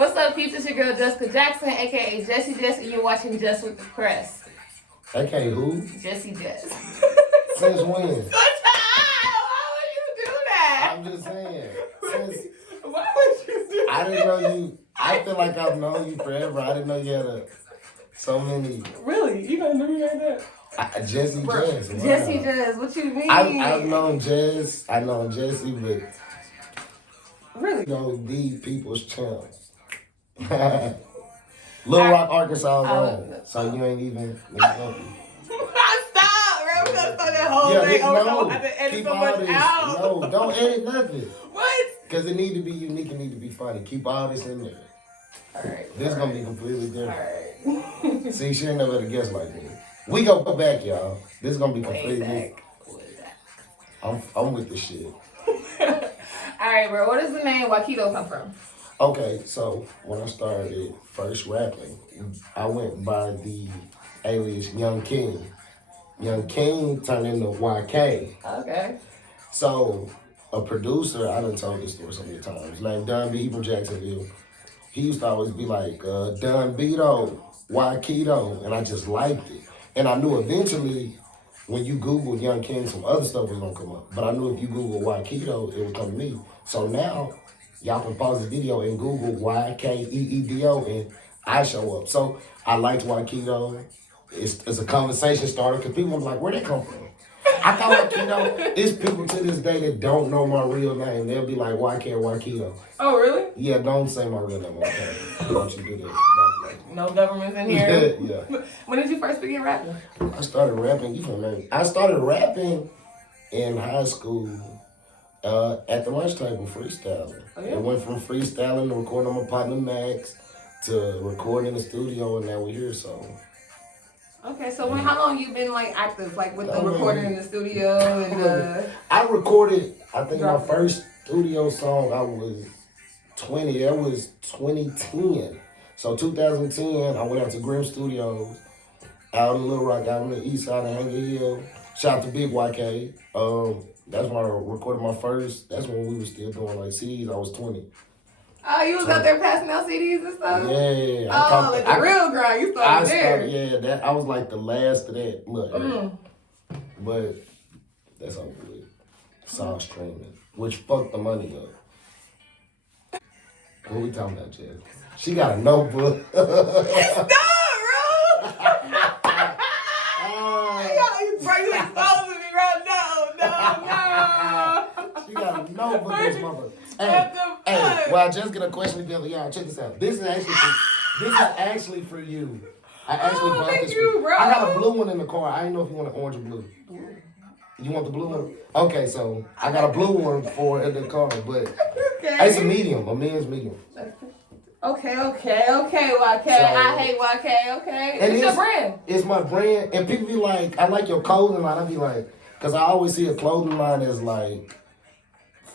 What's up, peeps? It's your girl Jessica Jackson, aka Jessie Jess, and you're watching Just with the Press. Okay, who? Jessie Jess. Since when? Why would you do that? I'm just saying. Why would you do that? I didn't know you. I feel like I've known you forever. I didn't know you had so many. Really? You don't know me like that? Jessie Jess. Wow. Jessie Jess. What you mean? I've known Jess. I know Jessie, but really, you know these people's channels. Little Rock, Arkansas, wrong. So you ain't even. Stop, bro. We're gonna start that whole thing over. No, I have to edit so much out. No, don't edit nothing. What? Because it need to be unique. It need to be funny. Keep all this in there. All right. This gonna be completely different. All right. See, she ain't never had a guest like me. We go back, y'all. This is gonna be completely different. I'm with the shit. All right, bro. Where does the name YKeedo come from? Okay, so when I started first rapping, I went by the alias Young King. Young King turned into YK. Okay. So a producer, I done told this story so many times, named Don B from Jacksonville. He used to always be like, Don Beto, YKeedo, and I just liked it. And I knew eventually when you Google Young King, some other stuff was gonna come up. But I knew if you Google YKeedo, it would come to me. So now, y'all can pause the video and Google YKeedo and I show up. So I liked YKeedo. It's a conversation starter because people are like, where'd that come from? I thought YKeedo, it's people to this day that don't know my real name. They'll be like, YKeedo. Oh, really? Yeah, don't say my real name, okay? Don't you do that. No governments in here? Yeah. When did you first begin rapping? I started rapping, I started rapping in high school at the lunch table freestyling. Oh, yeah? It went from freestyling to recording on my partner Max to recording in the studio, and now we're here, so. Okay, so how long you been like active, like with the recording in the studio and I recorded, I think my first studio song, I was 20, that was 2010. So 2010, I went out to Grim Studios, out in Little Rock, out on the east side of Hanger Hill. Shout out to Big YK. That's when I recorded my first, that's when we were still doing like CDs, I was 20. Oh, you was out there passing out CDs and stuff? Yeah. Oh, like the real grind, you started there. I was like the last of that. Look, but that's over with. Saw streaming, which fucked the money up. What we talking about, Jess? She got a notebook. Stop, bro! Bro, you exposing me right now. No. She got a notebook, this mother. Hey, well, I just get a question together. Y'all, check this out. This is actually for you. I actually bought this one. Bro. I got a blue one in the car. I didn't know if you want an orange or blue. You want the blue one? Okay, so I got a blue one for in the car, but it's a medium, a men's medium. Okay, YK. So, I hate YK, okay. And it's your brand. It's my brand. And people be like, I like your clothing line. I be like, because I always see a clothing line as like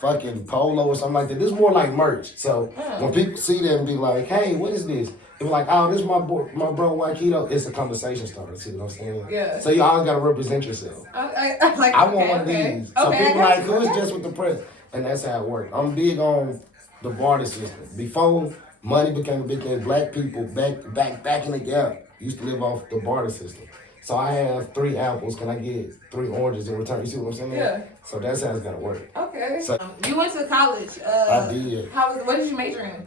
fucking polo or something like that. This is more like merch. So when people see that and be like, hey, what is this? They be like, oh, this is my bro YKeedo. It's a conversation starter. See what I'm saying? Yeah. So you always got to represent yourself. I want one of these. So people like, who is Just with the Press? And that's how it works. I'm big on the barter system. Before money became a big thing, black people back in the gap used to live off the barter system. So I have 3 apples. Can I get 3 oranges in return? You see what I'm saying? Yeah. So that's how it's gonna work. Okay. So you went to college. I did. What did you major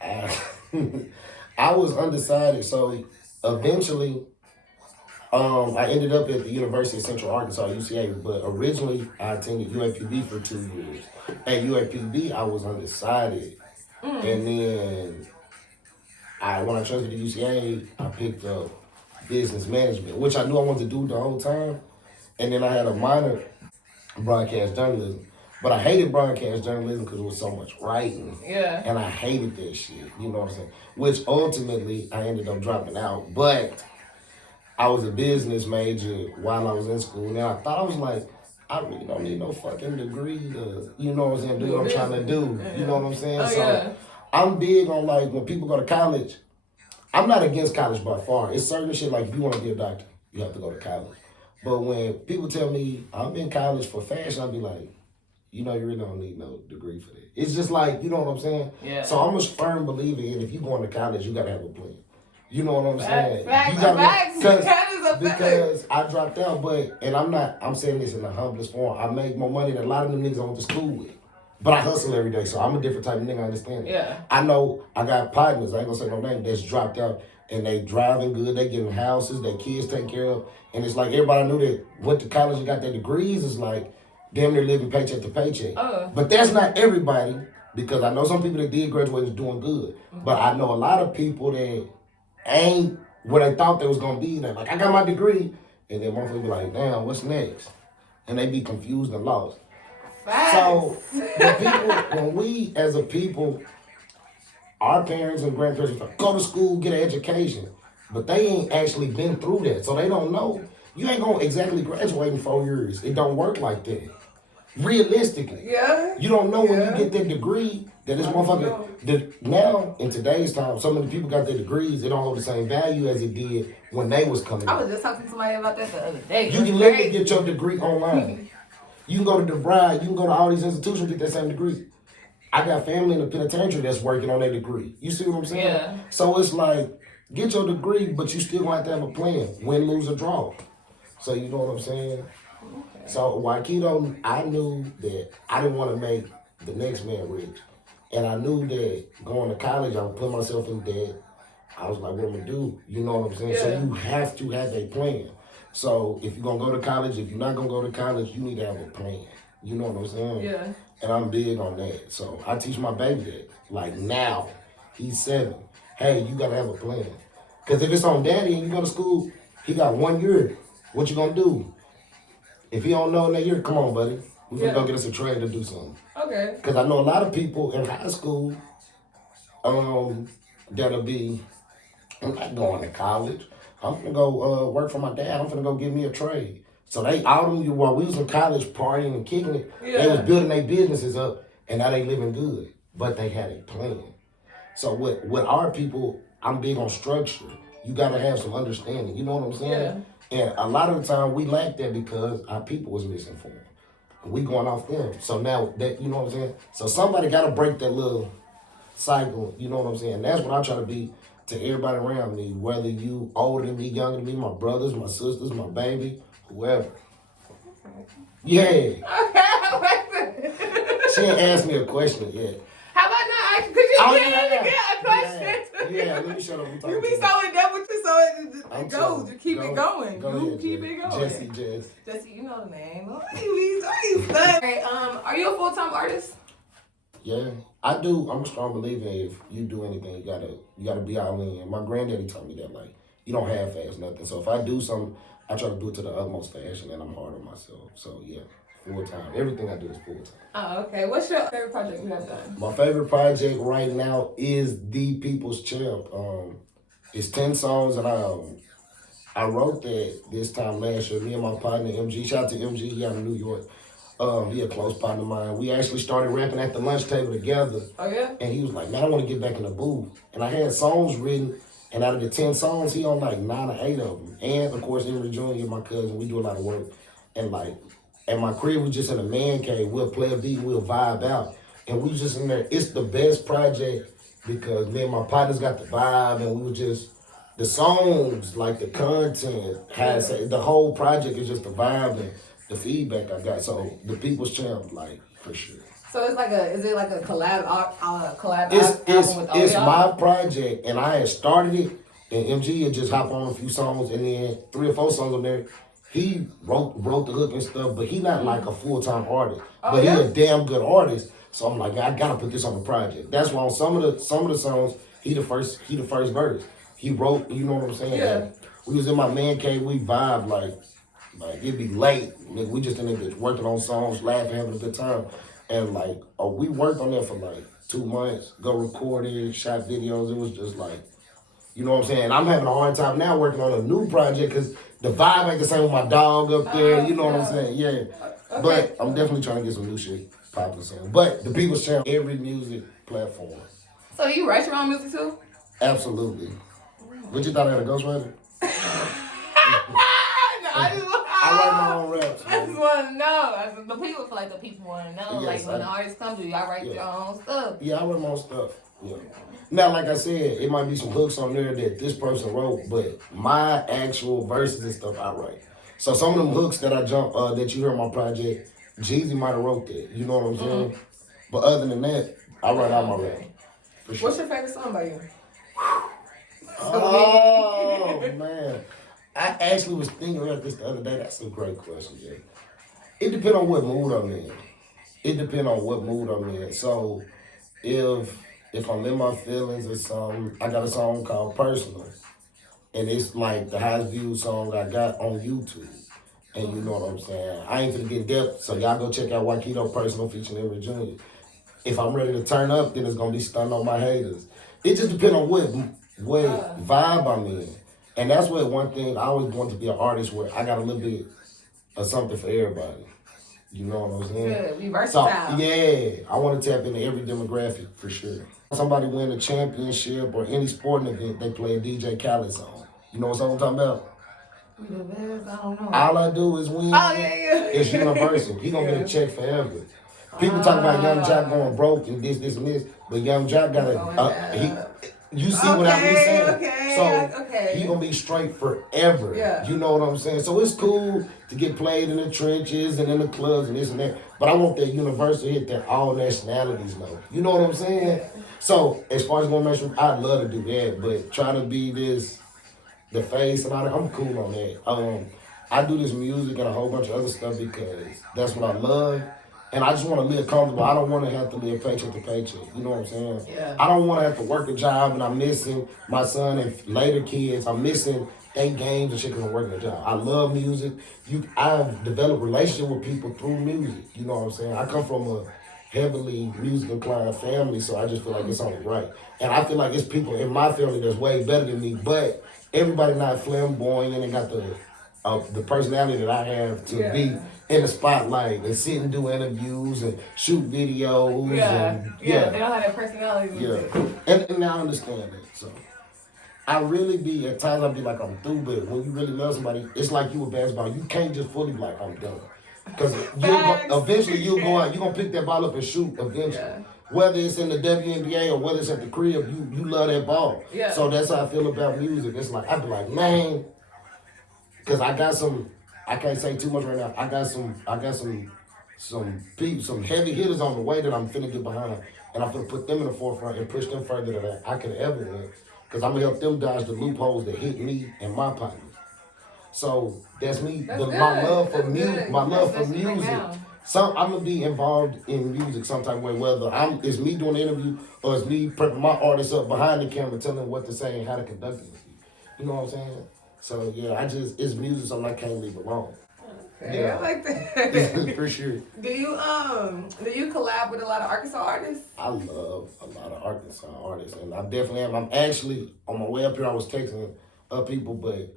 in? I was undecided. So eventually, I ended up at the University of Central Arkansas, UCA. But originally, I attended UAPB for 2 years. At UAPB, I was undecided. And then when I transferred to UCA, I picked up business management, which I knew I wanted to do the whole time. And then I had a minor in broadcast journalism. But I hated broadcast journalism because it was so much writing. Yeah. And I hated that shit, you know what I'm saying? Which ultimately I ended up dropping out. But I was a business major while I was in school. And I thought, I was like, I really don't need no fucking degree to, you know what I'm saying, do what I'm trying to do. You know what I'm saying? So I'm big on like when people go to college, I'm not against college by far. It's certain shit like if you want to be a doctor, you have to go to college. But when people tell me I'm in college for fashion, I'll be like, you know, you really don't need no degree for that. It's just like, you know what I'm saying? Yeah. So I'm a firm believer in if you going to college, you gotta have a plan. You know what I'm saying? Facts, You gotta, facts. because I dropped out, and I'm saying this in the humblest form. I make more money than a lot of them niggas I went to school with. But I hustle every day, so I'm a different type of nigga, I understand it. Yeah. I know I got partners, I ain't gonna say no name, that's dropped out and they driving good, they getting houses, their kids taken care of. And it's like everybody knew that went to college and got their degrees, it's like damn near living paycheck to paycheck. But that's not everybody, because I know some people that did graduate is doing good. But I know a lot of people that ain't where they thought they was gonna be. They're like, I got my degree, and then motherfuckers be like, damn, what's next? And they be confused and lost. Facts. So the people, when we as a people, our parents and grandparents like, go to school, get an education, but they ain't actually been through that, so they don't know. You ain't gonna exactly graduate in 4 years. It don't work like that. Realistically, you don't know when you get that degree that this motherfucker. Now in today's time, so many people got their degrees. They don't hold the same value as it did when they was coming. I was just talking to somebody about that the other day. You can literally get your degree online. You can go to DeVry, you can go to all these institutions and get that same degree. I got family in the penitentiary that's working on their degree. You see what I'm saying? Yeah. So it's like, get your degree, but you still gonna have to have a plan. Win, lose, or draw. So you know what I'm saying? Okay. So YKeedo, I knew that I didn't want to make the next man rich. And I knew that going to college, I would put myself in debt. I was like, what am I gonna do? You know what I'm saying? Yeah. So you have to have a plan. So if you're gonna go to college, if you're not gonna go to college, you need to have a plan. You know what I'm saying? Yeah. And I'm big on that. So I teach my baby that. Like now, he's 7. Hey, you gotta have a plan. Cause if it's on daddy and you go to school, he got 1 year. What you gonna do? If he don't know in that year, come on, buddy. We're gonna go get us a trade to do something. Okay. Cause I know a lot of people in high school, that'll be, I'm not going to college. I'm finna go work for my dad. I'm finna go get me a trade. So they, all them, while we was in college partying and kicking it, they was building their businesses up, and now they living good. But they had a plan. So with our people, I'm big on structure. You gotta have some understanding. You know what I'm saying? Yeah. And a lot of the time we lack that because our people was misinformed. We going off them. So now that, you know what I'm saying? So somebody gotta break that little cycle. You know what I'm saying? That's what I try to be to everybody around me, whether you older than me, younger than me, my brothers, my sisters, my baby, whoever. Yeah. Okay. She ain't asked me a question yet. How about not asking? Because you didn't get a question. Yeah, let me shut up. You be so in depth with you, so it goes. You keep it going. You keep it going. Jesse, you know the name. Hey, are you a full-time artist? Yeah, I do. I'm a strong believer in if you do anything, you gotta be all in. My granddaddy told me that, like, you don't half-ass nothing. So if I do something, I try to do it to the utmost fashion, and I'm hard on myself. So yeah, full-time. Everything I do is full-time. Oh, okay. What's your favorite project you have done? My favorite project right now is The People's Champ. It's 10 songs, and I wrote that this time last year. Me and my partner MG. Shout out to MG. He out in New York. He a close partner of mine. We actually started rapping at the lunch table together. Oh yeah? And he was like, man, I want to get back in the booth. And I had songs written, and out of the 10 songs, he on like 9 or 8 of them. And of course, Emory Jr., my cousin, we do a lot of work. And like, at my crib, we just in a man cave. We'll play a beat, we'll vibe out. And we just in there. It's the best project because me and my partners got the vibe, and we were just, the songs, like the content, the whole project is just the vibe and the feedback I got. So The People's Champ, like, for sure. So it's like is it like a collab It's my project, and I had started it, and MG had just hopped on a few songs, and then 3 or 4 songs on there. He wrote the hook and stuff, but he not like a full-time artist. But he a damn good artist. So I'm like, I gotta put this on the project. That's why on some of the songs, he the first verse. He wrote, you know what I'm saying? Yeah. Like, we was in my man cave, we vibed like it'd be late. Like, we just in there working on songs, laughing, having a good time. And like, we worked on that for like 2 months, go record it, shot videos. It was just like, you know what I'm saying? I'm having a hard time now working on a new project because the vibe ain't the same with my dog up there. You know what I'm saying? Yeah. Okay. But I'm definitely trying to get some new shit popping soon. But The People's Champ, every music platform. So you write your own music too? Absolutely. What you thought I had a ghostwriter? I write my own raps. I just want to know. The people feel like the people want to know. Yes, like when the artists come to you, y'all write your own stuff. Yeah, I write my own stuff. Yeah. Now, like I said, it might be some hooks on there that this person wrote, but my actual verses and stuff I write. So some of them hooks that I that you hear on my project, Jeezy might have wrote that. You know what I'm saying? But other than that, I write out my rap. For sure. What's your favorite song by you? Oh man, I actually was thinking about this the other day. That's a great question, Jay. It depends on what mood I'm in. So if I'm in my feelings or something, I got a song called Personal. And it's like the highest viewed song I got on YouTube. And you know what I'm saying? I ain't finna get in depth, so y'all go check out YKeedo Personal featuring Emory Jr. If I'm ready to turn up, then it's gonna be stunning on my haters. It just depends on what vibe I'm in. And that's what one thing, I always want to be an artist where I got a little bit of something for everybody. You know what I'm saying? Good, be versatile. So, yeah, I want to tap into every demographic for sure. Somebody win a championship or any sporting event, they play a DJ Khaled song. You know what I'm talking about? We the best, I don't know. All I do is win. Oh, yeah. It's universal. He gonna get a check forever. People talk about Young Jock going broke and this, and this, but Young Jock got you see what I'm saying? So he gonna be straight forever. Yeah. You know what I'm saying? So it's cool to get played in the trenches and in the clubs and this and that. But I want that universal hit that all nationalities know. You know what I'm saying? So as far as going mainstream, I'd love to do that. But try to be the face and all that, I'm cool on that. I do this music and a whole bunch of other stuff because that's what I love. And I just want to live comfortable. I don't want to have to live paycheck to paycheck. You know what I'm saying? Yeah. I don't want to have to work a job and I'm missing my son and later kids. I'm missing 8 games and shit because I'm working a job. I love music. I've developed relationship with people through music. You know what I'm saying? I come from a heavily music inclined family, so I just feel like it's only right. And I feel like it's people in my family that's way better than me, but everybody not flamboyant and they got the personality that I have to be in the spotlight and sit and do interviews and shoot videos. They don't have that personality. And I understand that. So I really be, at times I'll be like, I'm through, but when you really love somebody, it's like you with basketball. You can't just fully be like, I'm done. Because eventually you'll go out, you're going to pick that ball up and shoot eventually. Yeah. Whether it's in the WNBA or whether it's at the crib, you love that ball. Yeah. So that's how I feel about music. It's like, I be like, man, because I got some, I can't say too much right now. I got some heavy hitters on the way that I'm finna get behind. And I'm finna put them in the forefront and push them further than I could ever win. Because I'm gonna help them dodge the loopholes that hit me and my partners. So that's me. My love for music. I'm gonna be involved in music some type of way, whether it's me doing the interview or it's me prepping my artists up behind the camera, telling them what to say and how to conduct it. You know what I'm saying? So yeah, it's music, something I can't leave alone. Okay, I like that. For sure. Do you collab with a lot of Arkansas artists? I love a lot of Arkansas artists, and I definitely am. I'm actually on my way up here. I was texting people, but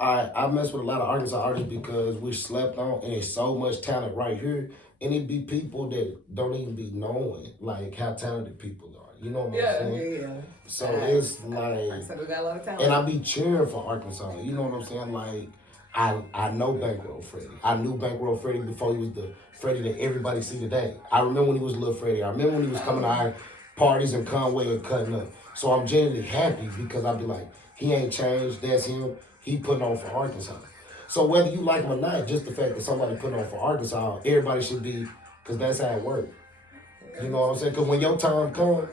I mess with a lot of Arkansas artists because we're slept on, and there's so much talent right here, and it be people that don't even be knowing like how talented people are. You know what I'm saying? Yeah. So it's like, so we got a lot of talent. And I be cheering for Arkansas. You know what I'm saying? Like, I know Bankroll Freddie. I knew Bankroll Freddie before he was the Freddie that everybody see today. I remember when he was Lil Freddie. I remember when he was coming to our parties in Conway and cutting up. So I'm genuinely happy because I be like, he ain't changed. That's him. He putting on for Arkansas. So whether you like him or not, just the fact that somebody putting on for Arkansas, everybody should be, because that's how it works. You know what I'm saying? Because when your time comes,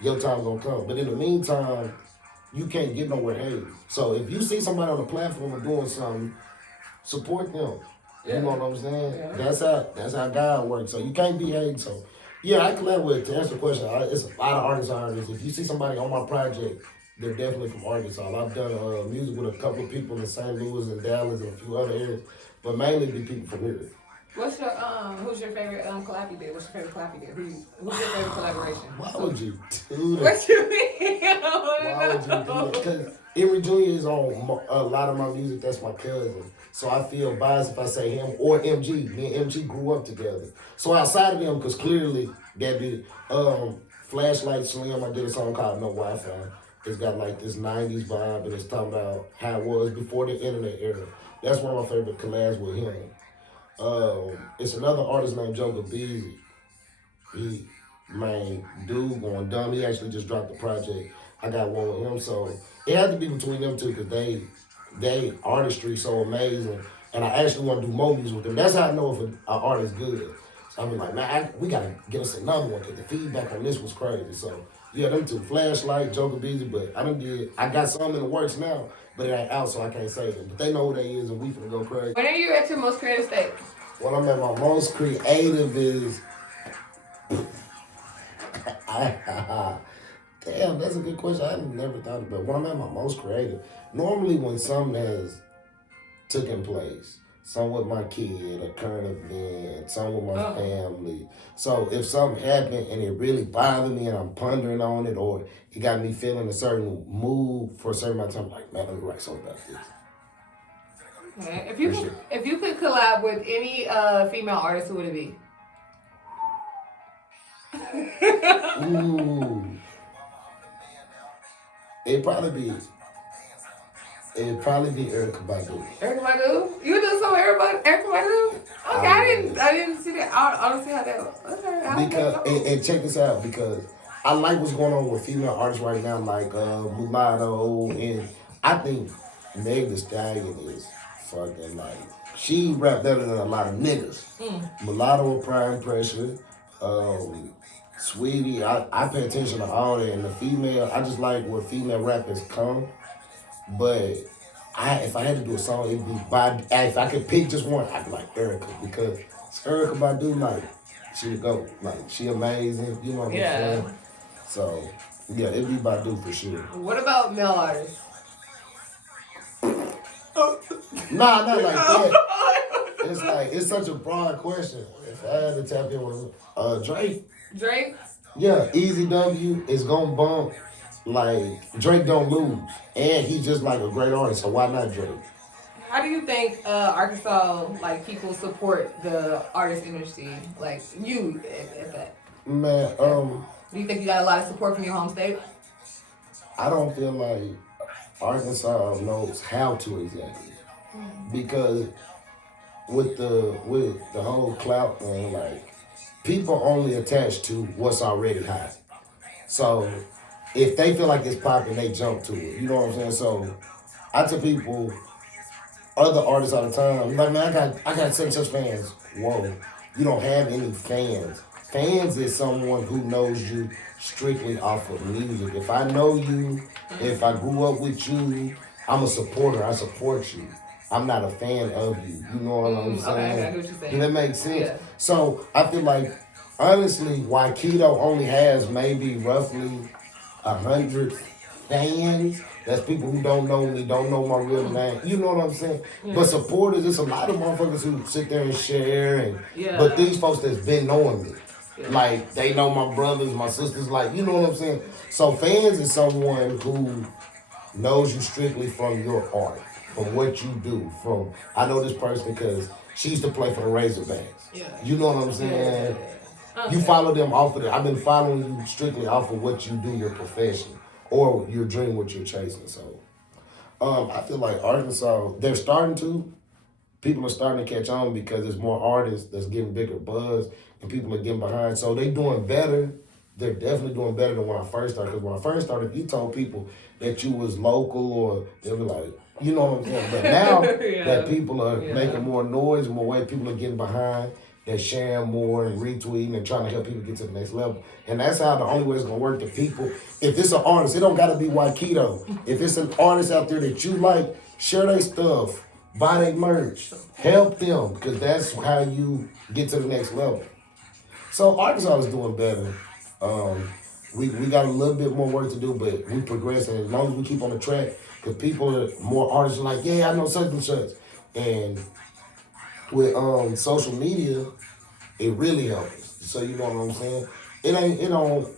your time gonna come. But in the meantime, you can't get nowhere hating. So if you see somebody on the platform or doing something, support them. You know what I'm saying? Yeah. That's how God works. So you can't be hating. So yeah, I collab to answer the question, it's a lot of Arkansas artists. If you see somebody on my project, they're definitely from Arkansas. I've done music with a couple of people in St. Louis and Dallas and a few other areas, but mainly be people from here. Who's your favorite collab you did? What's your favorite collab you did? Who's your favorite collaboration? Why would you do that? What you mean? Why would you do that? Because Emory Jr. is on a lot of my music. That's my cousin. So I feel biased if I say him or MG. Me and MG grew up together. So outside of them, because clearly that be Flashlight Slim, I did a song called No Wi-Fi. It's got like this 90s vibe and it's talking about how it was before the internet era. That's one of my favorite collabs with him. It's another artist named JWTP. He, man, dude going dumb. He actually just dropped the project. I got one with him, so it had to be between them two because they artistry so amazing. And I actually want to do more music with them. That's how I know if an artist good. So I be like, man, we gotta get us another one because the feedback on this was crazy. So yeah, them two, Flashlight, Joker Busy, but I got some in the works now, but it ain't out, so I can't say them. But they know who they is, and we finna go crazy. When are you at your most creative state? When I'm at my most creative is. Damn, that's a good question. I never thought about it. When I'm at my most creative, normally when something has taken place, some with my kid, a current event, some with my family. So if something happened and it really bothered me and I'm pondering on it, or it got me feeling a certain mood for a certain amount of time, I'm like, man, let me write something about this. Okay. If you could collab with any female artist, who would it be? Ooh. It'd probably be Erykah Badu. Erykah Badu? You do some Erykah Badu? Okay, I didn't see that. I don't see how that was. Okay, because and check this out, because I like what's going on with female artists right now, like Mulatto, and I think Meg Thee Stallion is fucking like, she rap better than a lot of niggas. Mulatto, Prime Pressure, Sweetie, I pay attention to all that, and the female, I just like where female rappers come. But if I had to do a song, it'd be if I could pick just one, I'd be like Erykah, because Erykah Badu, like, she the GOAT. Like, she amazing, you know what I'm saying? So, yeah, it'd be Badu for sure. What about male artists? Nah, not like that. It's like, it's such a broad question. If I had to tap in with Drake. Drake? Yeah, Easy W is gonna bump. Like, Drake don't lose. And he's just like a great artist, so why not Drake? How do you think Arkansas, like, people support the artist industry? Like, you at that? Man, do you think you got a lot of support from your home state? I don't feel like Arkansas knows how to exactly. Because with the whole clout thing, like, people only attach to what's already hot. So if they feel like it's popping, they jump to it. You know what I'm saying? So I tell people, other artists all the time, like, man, I got such fans. Whoa, you don't have any fans. Fans is someone who knows you strictly off of music. If I know you, if I grew up with you, I'm a supporter. I support you. I'm not a fan of you. You know what I'm saying? Okay, I get what you're saying. Does that make sense? Yeah. So I feel like, honestly, YKeedo only has maybe roughly 100 fans. That's people who don't know me, don't know my real name. You know what I'm saying? Yeah. But supporters, there's a lot of motherfuckers who sit there and share. And but these folks that's been knowing me. Yeah. Like, they know my brothers, my sisters, like, you know what I'm saying? So fans is someone who knows you strictly from your art, from what you do, from, I know this person because she used to play for the Razorbacks. Yeah. You know what I'm saying? Yeah. Okay. You follow them off of it. I've been following you strictly off of what you do, your profession, or your dream, what you're chasing. So I feel like Arkansas, they're starting to. People are starting to catch on because there's more artists that's getting bigger buzz and people are getting behind. So they doing better. They're definitely doing better than when I first started. Because when I first started, if you told people that you was local, or they'll be like, you know what I'm saying? But now that people are making more noise, more way, people are getting behind, they're sharing more and retweeting and trying to help people get to the next level. And that's how the only way it's going to work. The people, if it's an artist, it don't got to be YKeedo. If it's an artist out there that you like, share their stuff, buy their merch, help them, because that's how you get to the next level. So Arkansas is doing better. We got a little bit more work to do, but we progress, and as long as we keep on the track, because people are, more artists are like, yeah, I know such and such. And with social media, it really helps. So you know what I'm saying? It don't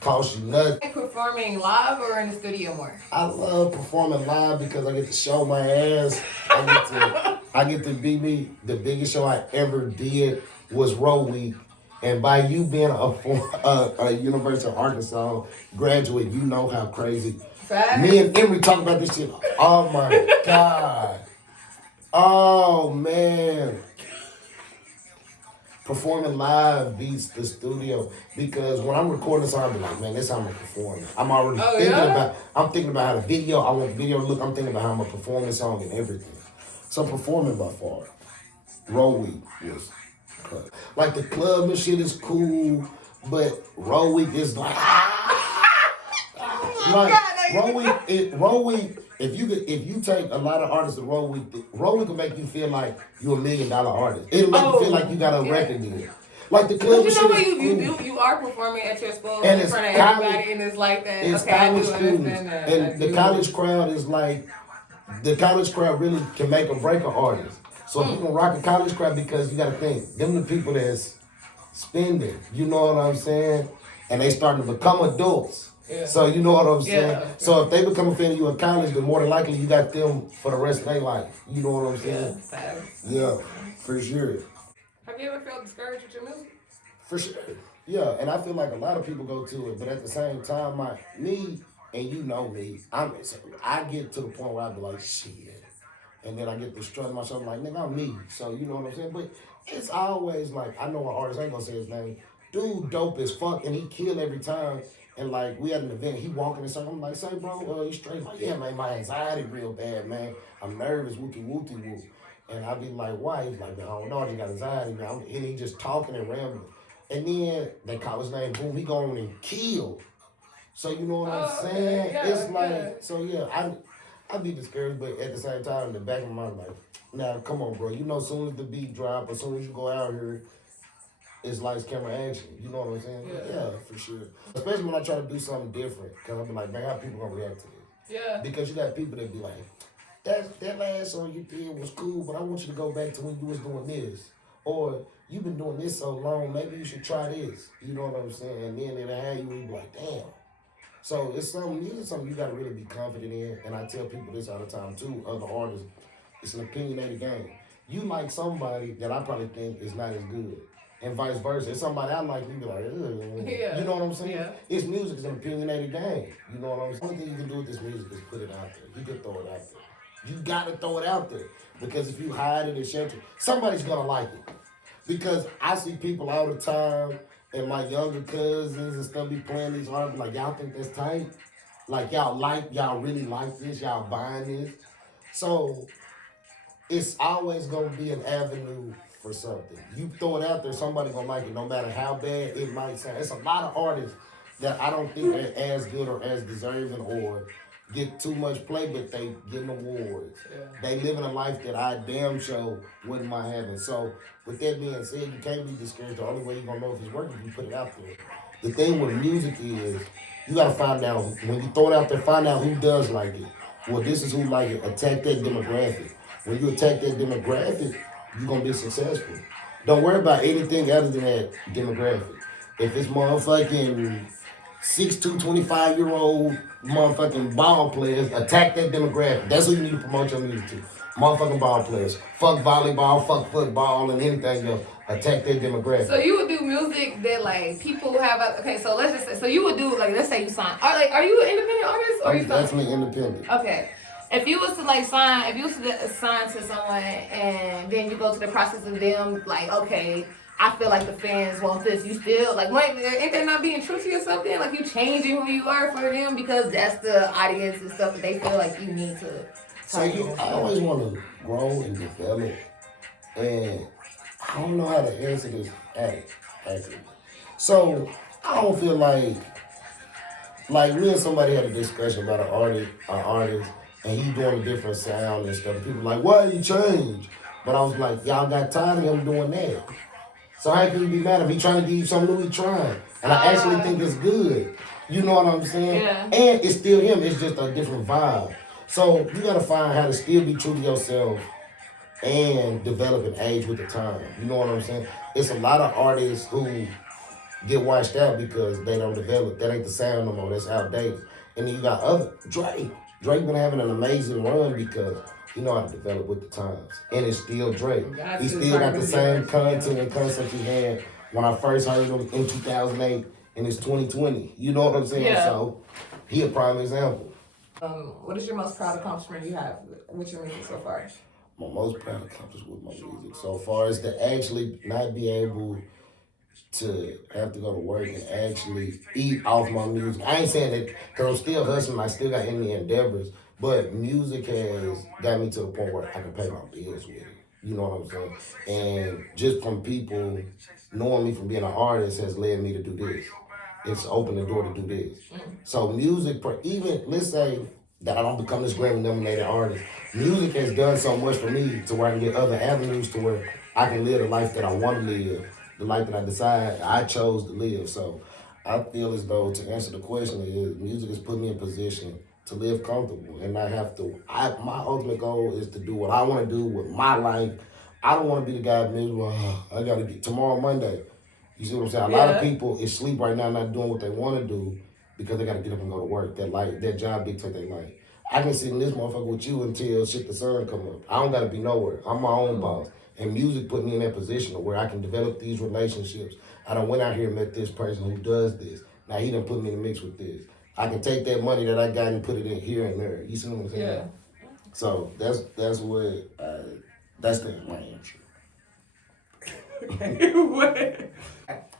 cost you nothing. Like performing live or in the studio more? I love performing live because I get to show my ass. I get to be me. The biggest show I ever did was Row Week. And by you being a University of Arkansas graduate, you know how crazy. Fact. Me and Emory talk about this shit. Oh my God. Oh man. Performing live beats the studio because when I'm recording a song, I'm like, man, this is how I'm gonna perform it. I'm already thinking about how the video, I want the video to look. I'm thinking about how I'm gonna perform the song and everything. So performing by far, Roll Week was cut. Like the club and shit is cool, but Roll Week is like, Roll Week. If you take a lot of artists to Roll Week will make you feel like you're $1 million artist. It'll make you feel like you got a record deal. Like the club you know what you are performing at your school in front of everybody, and it's like that. It's college students, and the college crowd is like, the college crowd really can make or break an artist. So if you can rock a college crowd, because you got to think, them the people that's spending. You know what I'm saying? And they starting to become adults. Yeah. So you know what I'm saying? Yeah. So if they become a fan of you in college, then more than likely you got them for the rest of their life. You know what I'm saying? Yeah, for sure. Have you ever felt discouraged with your music? For sure. Yeah, and I feel like a lot of people go to it, but at the same time, me, and you know me, I get to the point where I be like, shit. And then I get to strut myself like, nigga, I'm me. So you know what I'm saying? But it's always like, I know an artist, I ain't gonna say his name, dude dope as fuck, and he kill every time. And like, we had an event, he walking and something, I'm like, say bro, you straight? Like, yeah man, my anxiety real bad, man. I'm nervous, wooty. And I be like, why? He's like, man, I don't know, I just got anxiety, man. And he just talking and rambling. And then they call his name, boom, he go on and kill. So you know what I'm saying? Yeah, it's like, so yeah, I be discouraged, but at the same time, in the back of my mind, like, now come on, bro. You know, as soon as the beat drop, as soon as you go out here, it's lights, camera, action. You know what I'm saying? Yeah, for sure. Especially when I try to do something different, because I be like, man, how people gonna react to this? Yeah. Because you got people that be like, that last song you did was cool, but I want you to go back to when you was doing this. Or, you've been doing this so long, maybe you should try this. You know what I'm saying? And then it'll have you be like, damn. So it's something you gotta really be confident in. And I tell people this all the time too, other artists, it's an opinionated game. You like somebody that I probably think is not as good. And vice versa. It's somebody I like, you be like, ugh. Yeah. You know what I'm saying? Yeah. It's music, it's an opinionated game. You know what I'm saying? The only thing you can do with this music is put it out there. You can throw it out there. You gotta throw it out there. Because if you hide it and shelter, somebody's gonna like it. Because I see people all the time, and my younger cousins and stuff be playing these artists, like, y'all think that's tight? Like, y'all really like this? Y'all buying this? So, it's always gonna be an avenue for something. You throw it out there, somebody gonna like it, no matter how bad it might sound. It's a lot of artists that I don't think are as good or as deserving or get too much play, but they getting awards. Yeah. They living a life that I damn sure wouldn't mind having. So, with that being said, you can't be discouraged. The only way you're gonna know if it's working is you put it out there. The thing with music is, you gotta find out, when you throw it out there, find out who does like it. Well, this is who like it. Attack that demographic. When you attack that demographic, you're gonna be successful. Don't worry about anything other than that demographic. If it's motherfucking 6'2", 25-year-old motherfucking ball players, attack that demographic. That's who you need to promote your music to. Motherfucking ball players. Fuck volleyball, fuck football, and anything else. Attack that demographic. So you would do music that like people have. Okay, so let's just say. So you would do like, let's say you sign. Are you an independent artist? Or I'm definitely independent. Okay. If you was to like sign, sign to someone and then you go to the process of them like, okay, I feel like the fans want this. You still like, ain't that not being true to yourself then? Like you changing who you are for them because that's the audience and stuff that they feel like you need to. So I always want to grow and develop, and I don't know how to answer this accurately. So I don't feel like me and somebody had a discussion about an artist. And he doing a different sound and stuff. People like, why you change? But I was like, y'all got tired of him doing that. So how can you be mad if he trying to give you something new? He trying, and I actually think it's good. You know what I'm saying? Yeah. And it's still him. It's just a different vibe. So you gotta find how to still be true to yourself and develop and age with the time. You know what I'm saying? It's a lot of artists who get washed out because they don't develop. That ain't the sound no more. That's outdated. And then you got other Drake. Drake been having an amazing run because he know how to develop with the times. And it's still Drake. He still got the same content and concept he had when I first heard him in 2008 and it's 2020. You know what I'm saying? Yeah. So he a prime example. What is your most proud accomplishment you have with your music so far? my most proud accomplishment with my music. So far as to actually not be able to have to go to work and actually eat off my music. I ain't saying that because I'm still hustling. I still got any endeavors, but music has got me to the point where I can pay my bills with it. You know what I'm saying? And just from people knowing me from being an artist has led me to do this. It's opened the door to do this. So music, even let's say that I don't become this Grammy nominated artist, music has done so much for me to where I can get other avenues to where I can live the life that I want to live, the life that I decide I chose to live. So I feel as though to answer the question is music has put me in position to live comfortable and not have to. My ultimate goal is to do what I want to do with my life. I don't want to be the guy miserable. I gotta get tomorrow Monday. You see what I'm saying? A lot of people is sleep right now, not doing what they want to do because they got to get up and go to work. That job dictate their life. I can sit in this motherfucker with you until shit the sun come up. I don't got to be nowhere. I'm my own boss. And music put me in that position where I can develop these relationships. I done went out here and met this person who does this. Now he done put me in the mix with this. I can take that money that I got and put it in here and there. You see what I'm saying? Yeah. So that's what that's my answer.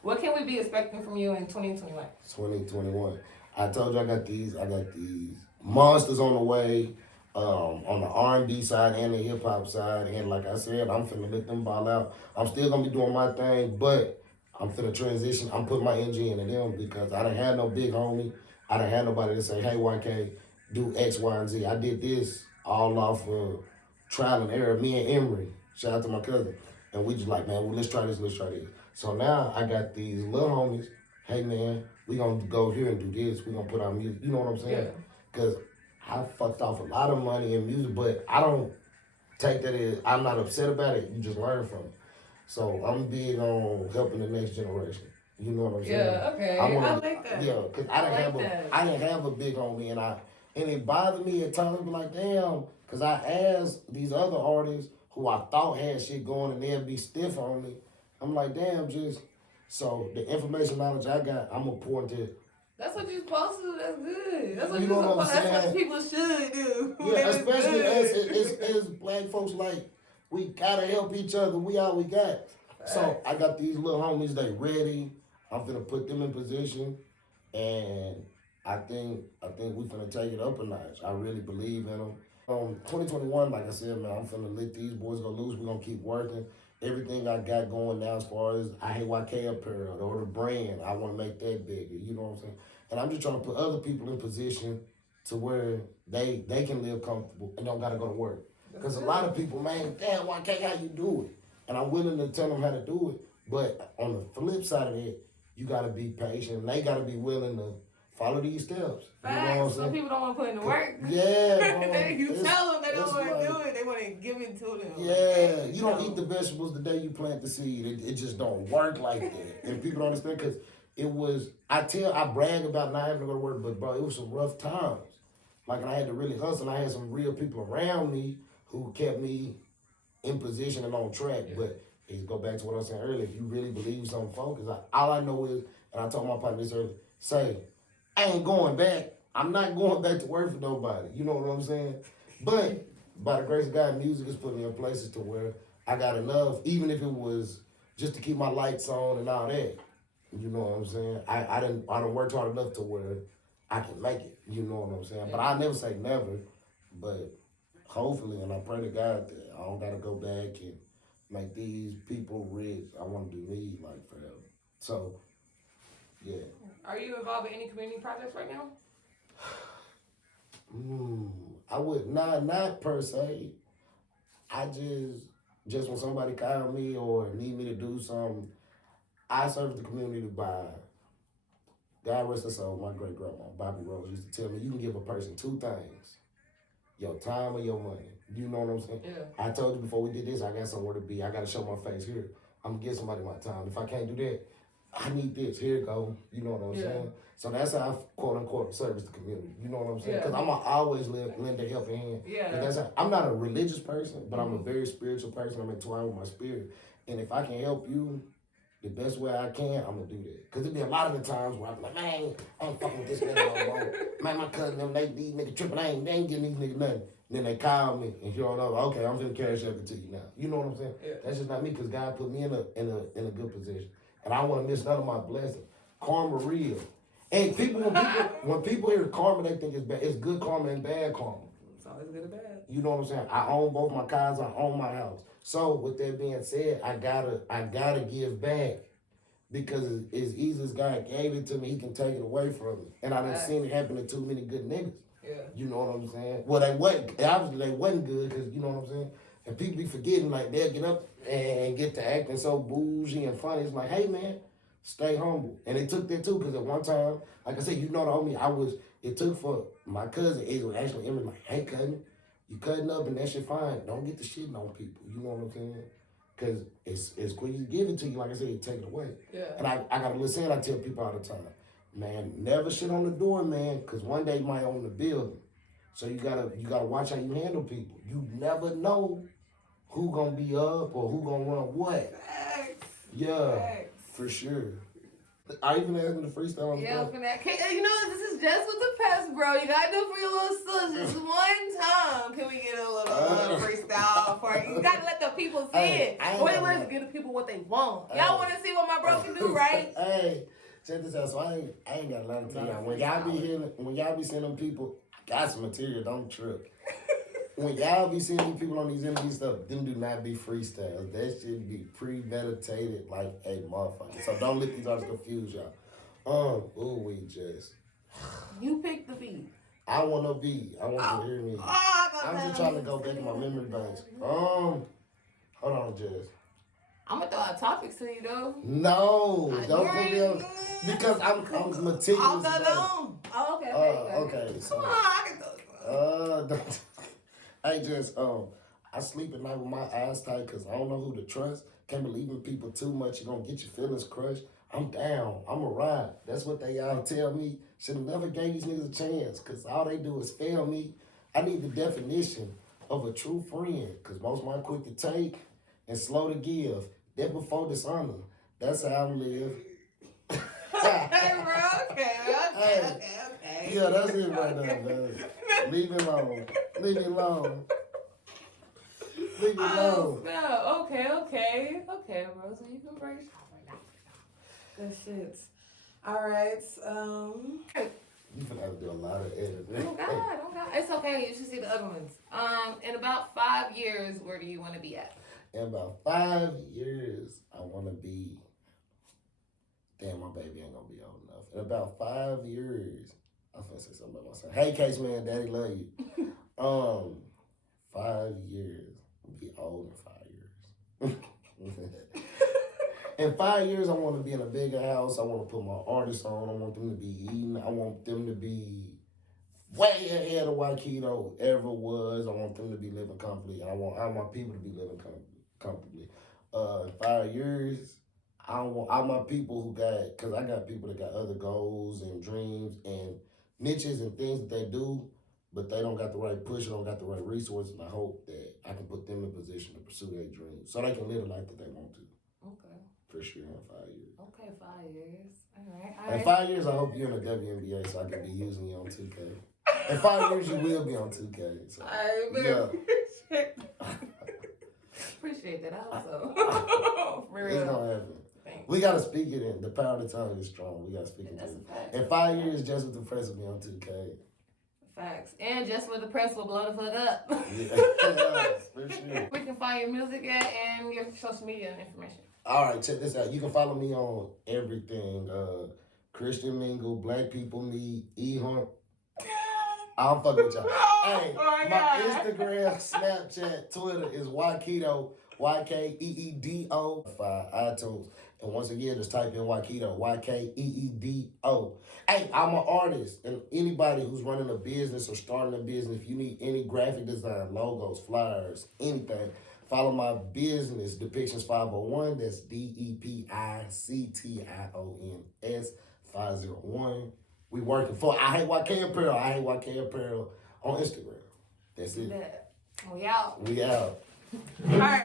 What can we be expecting from you in 2021? 2021. I told you I got these monsters on the way, on the R&B side and the hip hop side. And like I said, I'm finna let them ball out. I'm still gonna be doing my thing, but I'm finna transition. I'm putting my energy into them because I done had no big homie. I done had nobody to say, hey, YK, do X, Y, and Z. I did this all off of trial and error. Me and Emery, shout out to my cousin. And we just like, man, well, let's try this. So now I got these little homies. Hey, man, we gonna go here and do this. We gonna put our music. You know what I'm saying? Because I fucked off a lot of money in music, but I don't take that as, I'm not upset about it. You just learn from it. So I'm big on helping the next generation. You know what I'm saying? Yeah, okay. I like that. Yeah, because I didn't have a big homie, and it bothered me at times. Be like, damn, because I asked these other artists who I thought had shit going, and they'd be stiff on me. I'm like, damn, just so the information knowledge I got, I'm gonna pour into it. That's what you're supposed to do. That's good. That's what you know what I'm saying? That's what people should do. Yeah, especially as black folks, like we gotta help each other. We all we got. So I got these little homies. They ready. I'm gonna put them in position, and I think we finna take it up a notch. I really believe in them. 2021, like I said, man, I'm finna let these boys go loose. We're gonna keep working. Everything I got going now as far as I hate YK apparel or the brand, I wanna make that bigger. You know what I'm saying? And I'm just trying to put other people in position to where they can live comfortable and don't gotta go to work. Because a lot of people, man, damn, YK, how you do it? And I'm willing to tell them how to do it. But on the flip side of it, you gotta be patient and they gotta be willing to follow these steps. Facts. You know what I'm saying? Some people don't want to put in the work. Yeah. You tell them they don't want to do it. They want to give it to them. Yeah. You don't eat the vegetables the day you plant the seed. It just don't work like that. And people don't understand because it was, I brag about not having to go to work, but bro, it was some rough times. Like, I had to really hustle. I had some real people around me who kept me in position and on track. Yeah. But it go back to what I was saying earlier. If you really believe something, focus. All I know is, and I told my partner this earlier, say, I ain't going back. I'm not going back to work for nobody. You know what I'm saying? But by the grace of God, music has put me in places to where I got enough, even if it was just to keep my lights on and all that. You know what I'm saying? I done worked hard enough to where I can make it. You know what I'm saying? But I never say never. But hopefully, and I pray to God that I don't gotta go back and make these people rich. I want to do me like forever. So, yeah. Are you involved in any community projects right now? I would not per se. I just when somebody call me or need me to do something, I serve the community by, God rest her soul, my great grandma, Bobby Rose, used to tell me, you can give a person two things, your time or your money. You know what I'm saying? Yeah. I told you before we did this, I got somewhere to be. I got to show my face here. I'm going to give somebody my time. If I can't do that, I need this. Here it go. You know what I'm saying? So that's how I, quote unquote, service the community. You know what I'm saying? Because I'm going to always lend a helping hand. Yeah. I'm not a religious person, but I'm a very spiritual person. I'm entwined with my spirit. And if I can help you the best way I can, I'm going to do that. Because there'll be a lot of the times where I'm like, man, I ain't fucking with this nigga no more. Man, my cousin, these niggas tripping. They ain't getting these niggas nothing. Then they call me, and you don't know. Okay, I'm gonna cash up it to you now. You know what I'm saying? Yeah. That's just not me, because God put me in a good position, and I want to miss none of my blessings. Karma real, and when people hear karma, they think it's bad. It's good karma and bad karma. It's always good or bad. You know what I'm saying? I own both my cars. I own my house. So with that being said, I gotta give back. Because as easy as God gave it to me, He can take it away from me. And I done seen it happen to too many good niggas. Yeah. You know what I'm saying? Well, obviously they wasn't good, because you know what I'm saying? And people be forgetting, like, they'll get up and get to acting so bougie and funny. It's like, hey man, stay humble. And it took that too, because at one time, like I said, you know the homie, it took for my cousin, it was actually him, like, hey cousin, you cutting up and that shit fine. Don't get the shitting on people. You know what I'm saying? Because it's quick to give it to you, like I said, you take it away. Yeah. And I gotta listen, I tell people all the time, man, never shit on the door, man, because one day you might own the building. So you gotta watch how you handle people. You never know who gonna be up or who gonna run what. Facts. Yeah, Facts. for sure. I even asked him to freestyle on the Yeah, phone. for that. You know, this is just with the pest, bro. You gotta do it for your little sis. Just one time. Can we get a little freestyle for you? You gotta let the people see it. Wait, let's give the people what they want. Y'all want to see what my bro can do, right? Hey, check this out. So I ain't got a lot to tell y'all. When y'all be seeing them people, I got some material. Don't trip. When y'all be seeing these people on these MD stuff, them do not be freestyles. That shit be premeditated like a motherfucker. So don't let these artists confuse y'all. You pick the beat. I want you to hear me. I'm just trying to go back in my memory banks. Hold on, Jess. I'm gonna throw out topics to you though. No, don't put me on, because I'm meticulous. Oh, okay. So, come on, I can throw don't. I just I sleep at night with my eyes tight, because I don't know who to trust. Can't believe in people too much. You're gonna get your feelings crushed. I'm down. I'm a ride. That's what they all tell me. Should've never gave these niggas a chance, because all they do is fail me. I need the definition of a true friend, because most of mine quick to take and slow to give. That before dishonor. That's how I live. Hey, bro. Okay. Yeah, that's it right now, man. Leave it alone. Leave it alone. Leave it alone. No, okay, bro. So you can break. Good shit. All right. You finna have to do a lot of editing. Oh God. It's okay. You should see the other ones. In about 5 years, where do you want to be at? In about 5 years, I want to be. Damn, my baby ain't gonna be old enough. In about 5 years, I'm finna say something about my son. Hey, Case Man, Daddy love you. 5 years, I'll be old in 5 years. In 5 years, I want to be in a bigger house. I want to put my artists on. I want them to be eating. I want them to be way ahead of YKeedo ever was. I want them to be living comfortably. And I want all my people to be living comfortably. In 5 years, I want all my people because I got people that got other goals and dreams and niches and things that they do, but they don't got the right push, don't got the right resources, and I hope that I can put them in position to pursue their dreams so they can live the life that they want to. Okay. For sure in 5 years. Okay, 5 years. All right. In 5 years, I hope you're in the WNBA so I can be using you on 2K. In 5 years, you will be on 2K. So, Appreciate that also. For real. It's gonna happen. Thanks. We gotta speak it in. The power of the tongue is strong. We gotta speak it That's in. a fact. In 5 years, just with the press will be on 2K. Facts. And just for the press will blow the fuck up. Yeah, for sure. We can find your music at and your social media information. All right, check this out. You can follow me on everything. Christian Mingle, Black People Meet, E-Hunt. I don't fuck with y'all. Hey, my Instagram, Snapchat, Twitter is YKeedo, YKeedo. iTunes. And once again, just type in YKeedo, YKeedo. Hey, I'm an artist, and anybody who's running a business or starting a business, if you need any graphic design, logos, flyers, anything, follow my business, Depictions 501. That's DEPICTIONS 501. We working for I Hate YK Apparel. I Hate YK Apparel on Instagram. That's it. We out. We out. All right.